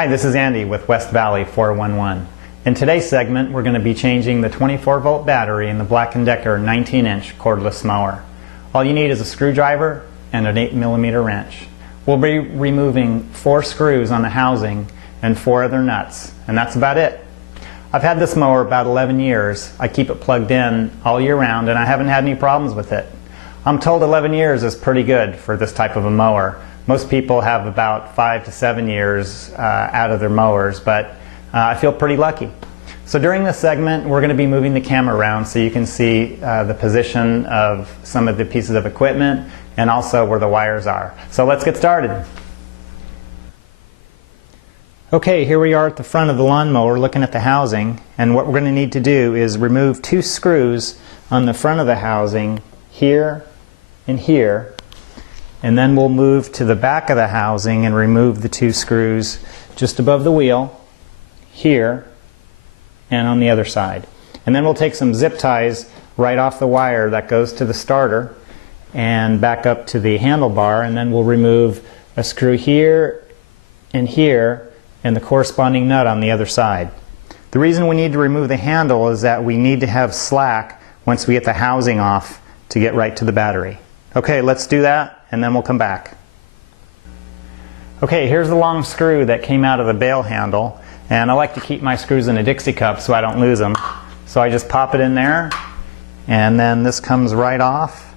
Hi, this is Andy with West Valley 411. In today's segment, we're going to be changing the 24-volt battery in the Black & Decker 19-inch cordless mower. All you need is a screwdriver and an 8mm wrench. We'll be removing 4 screws on the housing and 4 other nuts, and that's about it. I've had this mower about 11 years. I keep it plugged in all year round, and I haven't had any problems with it. I'm told 11 years is pretty good for this type of a mower. Most people have about 5 to 7 years out of their mowers, but I feel pretty lucky. So during this segment, we're going to be moving the camera around so you can see the position of some of the pieces of equipment and also where the wires are. So let's get started. Okay, here we are at the front of the lawnmower looking at the housing, and what we're going to need to do is remove 2 screws on the front of the housing, here and here. And then we'll move to the back of the housing and remove the 2 screws just above the wheel, here, and on the other side. And then we'll take some zip ties right off the wire that goes to the starter and back up to the handlebar, and then we'll remove a screw here and the corresponding nut on the other side. The reason we need to remove the handle is that we need to have slack once we get the housing off to get right to the battery. Okay, let's do that, and then we'll come back. Okay, here's the long screw that came out of the bail handle, and I like to keep my screws in a Dixie cup so I don't lose them. So I just pop it in there, and then this comes right off.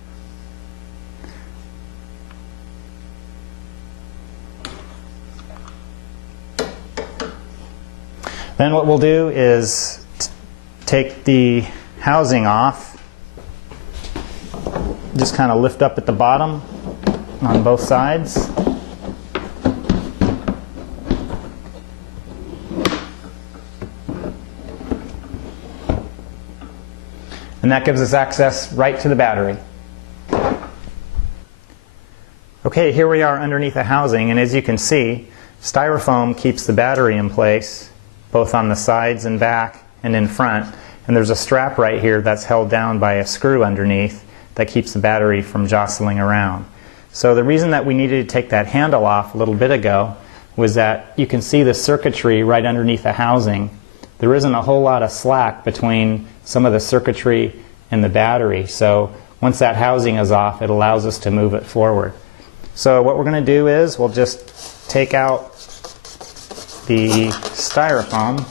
Then what we'll do is take the housing off. Just kind of lift up at the bottom on both sides. And that gives us access right to the battery. Okay, here we are underneath the housing, and as you can see, styrofoam keeps the battery in place, both on the sides and back and in front. And there's a strap right here that's held down by a screw underneath that keeps the battery from jostling around. So the reason that we needed to take that handle off a little bit ago was that you can see the circuitry right underneath the housing. There isn't a whole lot of slack between some of the circuitry and the battery. So once that housing is off, it allows us to move it forward. So what we're going to do is we'll just take out the styrofoam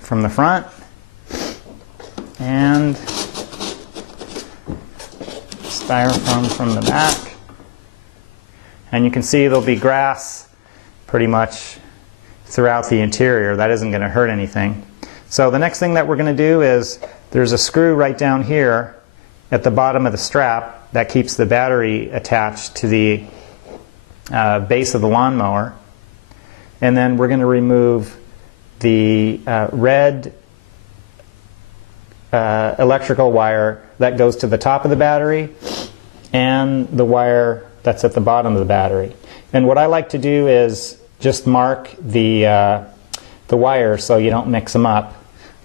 from the front and styrofoam from the back, and you can see there'll be grass pretty much throughout the interior. That isn't going to hurt anything. So the next thing that we're going to do is there's a screw right down here at the bottom of the strap that keeps the battery attached to the base of the lawnmower, and then we're going to remove the red electrical wire that goes to the top of the battery and the wire that's at the bottom of the battery. And what I like to do is just mark the wire so you don't mix them up.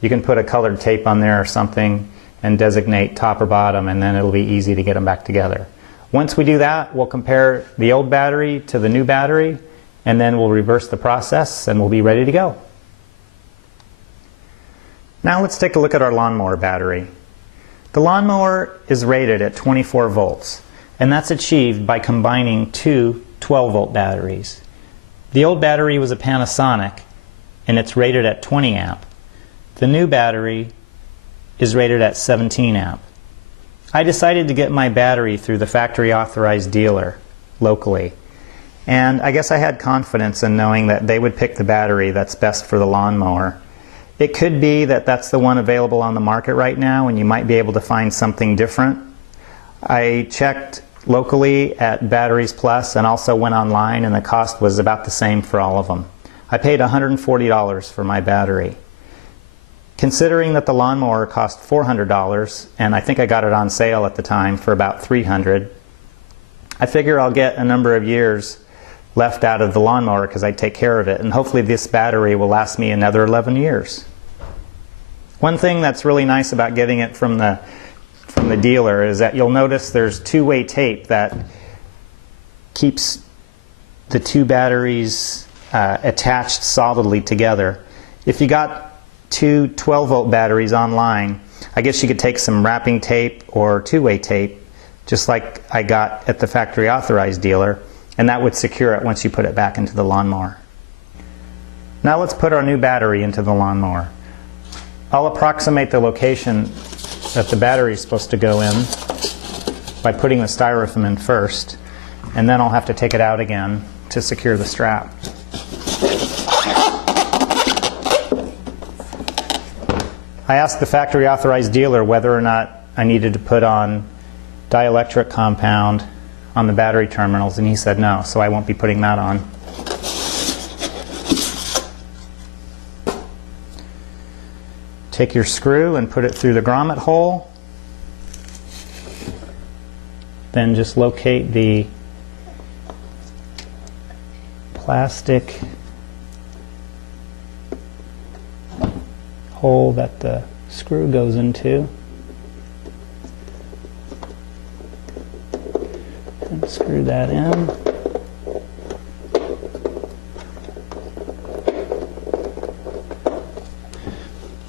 You can put a colored tape on there or something and designate top or bottom, and then it'll be easy to get them back together. Once we do that, we'll compare the old battery to the new battery, and then we'll reverse the process and we'll be ready to go. Now let's take a look at our lawnmower battery. The lawnmower is rated at 24 volts, and that's achieved by combining 2 12-volt batteries. The old battery was a Panasonic, and it's rated at 20 amp. The new battery is rated at 17 amp. I decided to get my battery through the factory authorized dealer locally, and I guess I had confidence in knowing that they would pick the battery that's best for the lawnmower. It could be that that's the one available on the market right now, and you might be able to find something different. I checked locally at Batteries Plus and also went online, and the cost was about the same for all of them. I paid $140 for my battery. Considering that the lawnmower cost $400, and I think I got it on sale at the time for about $300, I figure I'll get a number of years left out of the lawnmower because I take care of it, and hopefully this battery will last me another 11 years. One thing that's really nice about getting it from the dealer is that you'll notice there's two-way tape that keeps the two batteries attached solidly together. If you got two 12-volt batteries online, I guess you could take some wrapping tape or two-way tape, just like I got at the factory authorized dealer, and that would secure it once you put it back into the lawnmower. Now let's put our new battery into the lawnmower. I'll approximate the location that the battery is supposed to go in by putting the styrofoam in first, and then I'll have to take it out again to secure the strap. I asked the factory authorized dealer whether or not I needed to put on dielectric compound on the battery terminals, and he said no, so I won't be putting that on. Take your screw and put it through the grommet hole. Then just locate the plastic hole that the screw goes into. And screw that in.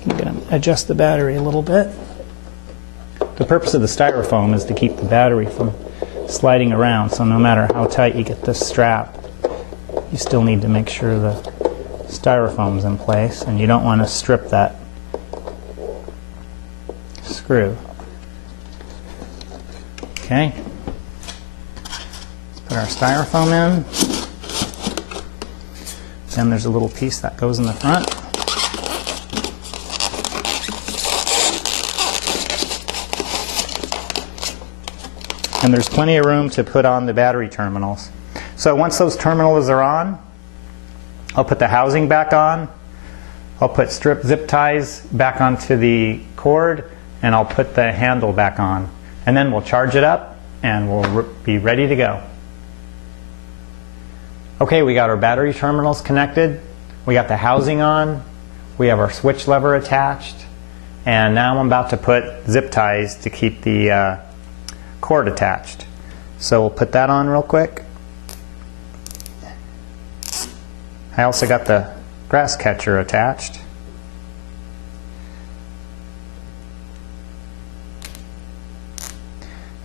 I'm going to adjust the battery a little bit. The purpose of the styrofoam is to keep the battery from sliding around, so no matter how tight you get this strap, you still need to make sure the styrofoam's in place, and you don't want to strip that screw. Okay. Let's put our styrofoam in. Then there's a little piece that goes in the front. And there's plenty of room to put on the battery terminals. So once those terminals are on, I'll put the housing back on, I'll put strip zip ties back onto the cord, and I'll put the handle back on. And then we'll charge it up and we'll be ready to go. Okay, we got our battery terminals connected, we got the housing on, we have our switch lever attached, and now I'm about to put zip ties to keep the cord attached. So we'll put that on real quick. I also got the grass catcher attached.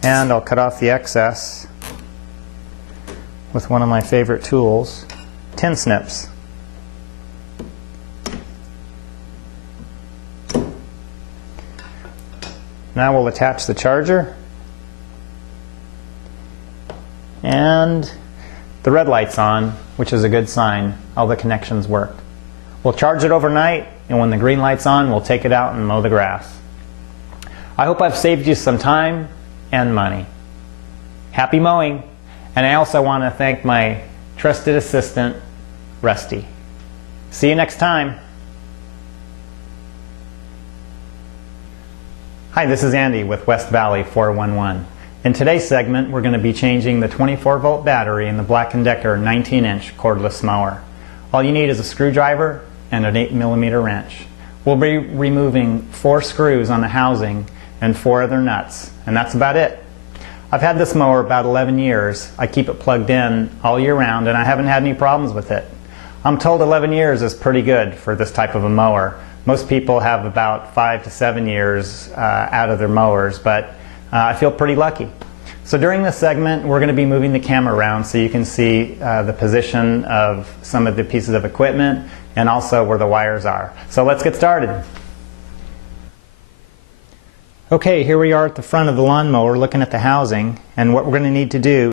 And I'll cut off the excess with one of my favorite tools, tin snips. Now we'll attach the charger. And the red light's on, which is a good sign. All the connections work. We'll charge it overnight, and when the green light's on, we'll take it out and mow the grass. I hope I've saved you some time and money. Happy mowing! And I also want to thank my trusted assistant, Rusty. See you next time. Hi, this is Andy with West Valley 411. In today's segment, we're going to be changing the 24-volt battery in the Black & Decker 19-inch cordless mower. All you need is a screwdriver and an 8mm wrench. We'll be removing 4 screws on the housing and 4 other nuts, and that's about it. I've had this mower about 11 years. I keep it plugged in all year round, and I haven't had any problems with it. I'm told 11 years is pretty good for this type of a mower. Most people have about 5 to 7 years out of their mowers, but I feel pretty lucky. So during this segment, we're going to be moving the camera around so you can see the position of some of the pieces of equipment and also where the wires are. So let's get started. Okay, here we are at the front of the lawnmower looking at the housing, and what we're going to need to do